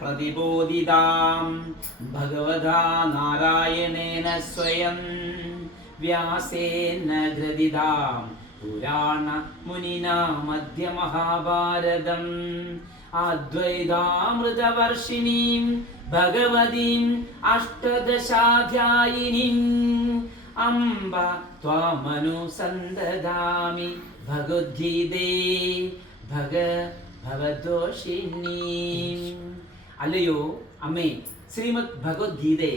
പ്രതിബോധിതാം ഭഗവതാ നാരായണേന സ്വയം വ്യാസേന ഗ്രഥിതാം പുരാണ മുനിനാ മധ്യ മഹാഭാരതം അദ്വൈതാമൃതവർഷിണീം ഭഗവതീം അഷ്ടദശാധ്യായിനീം അംബ ത്വാമനുസന്ദദാമി ഭഗവദ്ഗീതേ ഭവദോഷിണീം. അല്ലയോ അമ്മേ, ശ്രീമദ് ഭഗവത്ഗീതയെ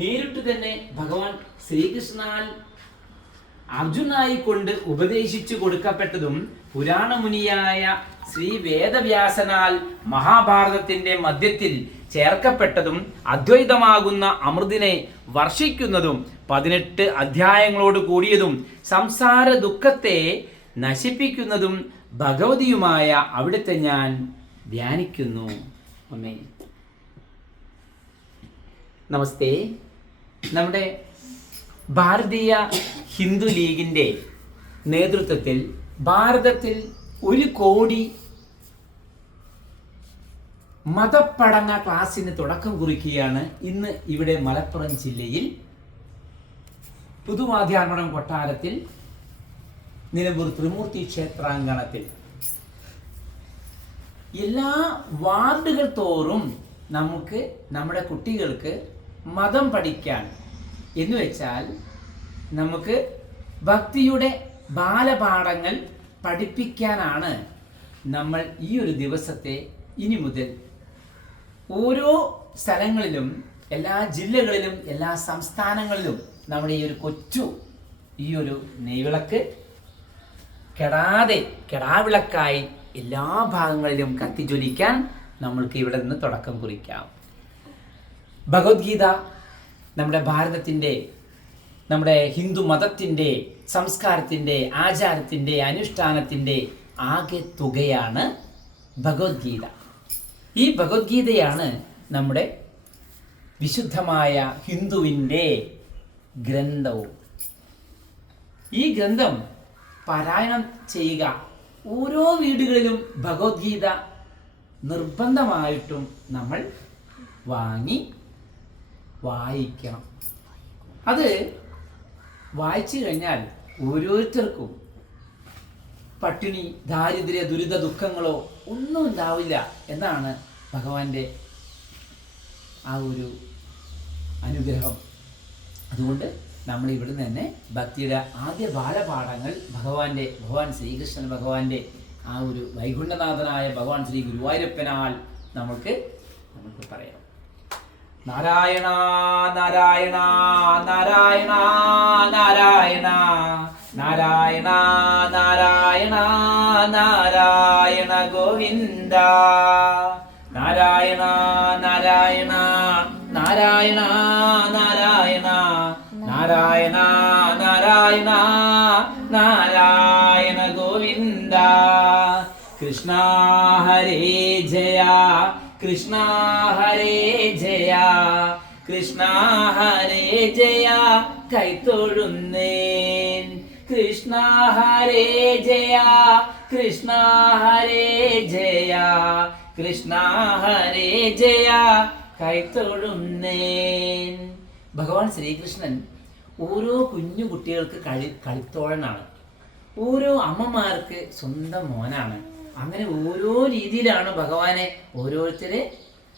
നേരിട്ട് തന്നെ ഭഗവാൻ ശ്രീകൃഷ്ണനാൽ അർജുനായി കൊണ്ട് ഉപദേശിച്ചു കൊടുക്കപ്പെട്ടതും പുരാണമുനിയായ ശ്രീ വേദവ്യാസനാൽ മഹാഭാരതത്തിന്റെ മധ്യത്തിൽ ചേർക്കപ്പെട്ടതും അദ്വൈതമാകുന്ന അമൃതിനെ വർഷിക്കുന്നതും 18 അധ്യായങ്ങളോട് കൂടിയതും സംസാര ദുഃഖത്തെ നശിപ്പിക്കുന്നതും ഭഗവതിയുമായ അവിടുത്തെ ഞാൻ ധ്യാനിക്കുന്നു. അമ്മേ നമസ്തേ. നമ്മുടെ ഭാരതീയ ഹിന്ദു ലീഗിൻ്റെ നേതൃത്വത്തിൽ ഭാരതത്തിൽ 1 കോടി മതപ്പഠന ക്ലാസ്സിന് തുടക്കം കുറിക്കുകയാണ് ഇന്ന് ഇവിടെ മലപ്പുറം ജില്ലയിൽ പുതുമാധ്യാർമണം കൊട്ടാരത്തിൽ നിലമ്പൂർ ത്രിമൂർത്തി ക്ഷേത്രാങ്കണത്തിൽ. എല്ലാ വാർഡുകൾ തോറും നമുക്ക് നമ്മുടെ കുട്ടികൾക്ക് മതം പഠിക്കാൻ എന്ന് വെച്ചാൽ നമുക്ക് ഭക്തിയുടെ ബാലപാഠങ്ങൾ പഠിപ്പിക്കാനാണ് നമ്മൾ ഈ ഒരു ദിവസത്തെ ഇനി മുതൽ ഓരോ സ്ഥലങ്ങളിലും എല്ലാ ജില്ലകളിലും എല്ലാ സംസ്ഥാനങ്ങളിലും നമ്മുടെ ഈ ഒരു കൊച്ചു ഈ ഒരു നെയ്വിളക്ക് കെടാതെ കെടാവിളക്കായി എല്ലാ ഭാഗങ്ങളിലും കത്തിജ്വലിക്കാൻ നമ്മൾക്ക് ഇവിടെ നിന്ന് തുടക്കം കുറിക്കാം. ഭഗവത്ഗീത നമ്മുടെ ഭാരതത്തിൻ്റെ നമ്മുടെ ഹിന്ദു മതത്തിൻ്റെ സംസ്കാരത്തിൻ്റെ ആചാരത്തിൻ്റെ അനുഷ്ഠാനത്തിൻ്റെ ആകെ തുകയാണ് ഭഗവത്ഗീത. ഈ ഭഗവത്ഗീതയാണ് നമ്മുടെ വിശുദ്ധമായ ഹിന്ദുവിൻ്റെ ഗ്രന്ഥവും. ഈ ഗ്രന്ഥം പാരായണം ചെയ്യുക, ഓരോ വീടുകളിലും ഭഗവത്ഗീത നിർബന്ധമായിട്ടും നമ്മൾ വാങ്ങി വായിക്കണം. അത് വായിച്ചു കഴിഞ്ഞാൽ ഓരോരുത്തർക്കും പട്ടിണി, ദാരിദ്ര്യ, ദുരിത, ദുഃഖങ്ങളോ ഒന്നും ഉണ്ടാവില്ല എന്നാണ് ഭഗവാന്റെ ആ ഒരു അനുഗ്രഹം. അതുകൊണ്ട് നമ്മൾ ഇവിടെ തന്നെ ഭക്തിയുടെ ആദ്യ ബാലപാഠങ്ങൾ ഭഗവാൻ ശ്രീകൃഷ്ണൻ ഭഗവാന്റെ ആ ഒരു വൈകുണ്ഠനാഥനായ ഭഗവാൻ ശ്രീ ഗുരുവായൂരപ്പനാൽ നമുക്ക് പറയാം. നാരായണ നാരായണ നാരായണ നാരായണ നാരായണ നാരായണ നാരായണ ഗോവിന്ദ. നാരായണ നാരായണ നാരായണ നാരായണ നാരായണ നാരായണ നാരായണ ഗോവിന്ദ. കൃഷ്ണ ഹരേ ജയ കൃഷ്ണ ഹരേ ജയ കൃഷ്ണ ഹരേ ജയ കൈത്തൊഴുന്നേൻ. കൃഷ്ണ ഹരേ ജയ കൃഷ്ണ ഹരേ ജയ കൃഷ്ണ ഹരേ ജയ കൈത്തൊഴുന്നേൻ. ഭഗവാൻ ശ്രീകൃഷ്ണൻ ഓരോ കുഞ്ഞു കുട്ടികൾക്ക് കളിത്തോഴനാണ്. ഓരോ അമ്മമാർക്ക് സ്വന്തം മോനാണ്. അങ്ങനെ ഓരോ രീതിയിലാണ് ഭഗവാനെ ഓരോരുത്തരെ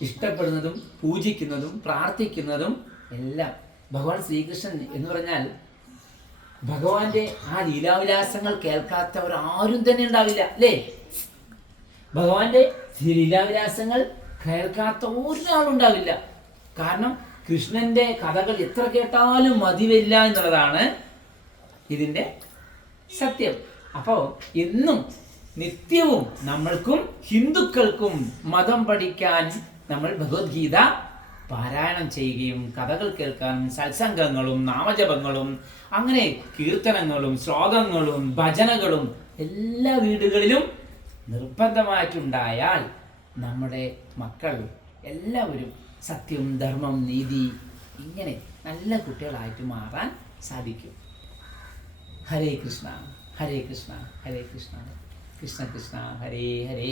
ഇഷ്ടപ്പെടുന്നതും പൂജിക്കുന്നതും പ്രാർത്ഥിക്കുന്നതും എല്ലാം. ഭഗവാൻ ശ്രീകൃഷ്ണൻ എന്ന് പറഞ്ഞാൽ ഭഗവാന്റെ ആ ലീലാവിലാസങ്ങൾ കേൾക്കാത്തവർ ആരും തന്നെ ഉണ്ടാവില്ല, അല്ലേ? ഭഗവാന്റെ ലീലാവിലാസങ്ങൾ കേൾക്കാത്ത ഒരാളുണ്ടാവില്ല. കാരണം കൃഷ്ണന്റെ കഥകൾ എത്ര കേട്ടാലും മതിവരില്ല എന്നുള്ളതാണ് ഇതിൻ്റെ സത്യം. അപ്പോൾ എന്നും നിത്യവും നമ്മൾക്കും ഹിന്ദുക്കൾക്കും മതം പഠിക്കാൻ നമ്മൾ ഭഗവത്ഗീത പാരായണം ചെയ്യുകയും കഥകൾ കേൾക്കാനും സത്സംഗങ്ങളും നാമജപങ്ങളും അങ്ങനെ കീർത്തനങ്ങളും ശ്ലോകങ്ങളും ഭജനകളും എല്ലാ വീടുകളിലും നിർബന്ധമായിട്ടുണ്ടായാൽ നമ്മുടെ മക്കൾ എല്ലാവരും സത്യം, ധർമ്മം, നീതി ഇങ്ങനെ നല്ല കുട്ടികളായിട്ട് മാറാൻ സാധിക്കും. ഹരേ കൃഷ്ണ, ഹരേ കൃഷ്ണ, ഹരേ കൃഷ്ണ, കൃഷ്ണ കൃഷ്ണ, ഹരേ ഹരേ.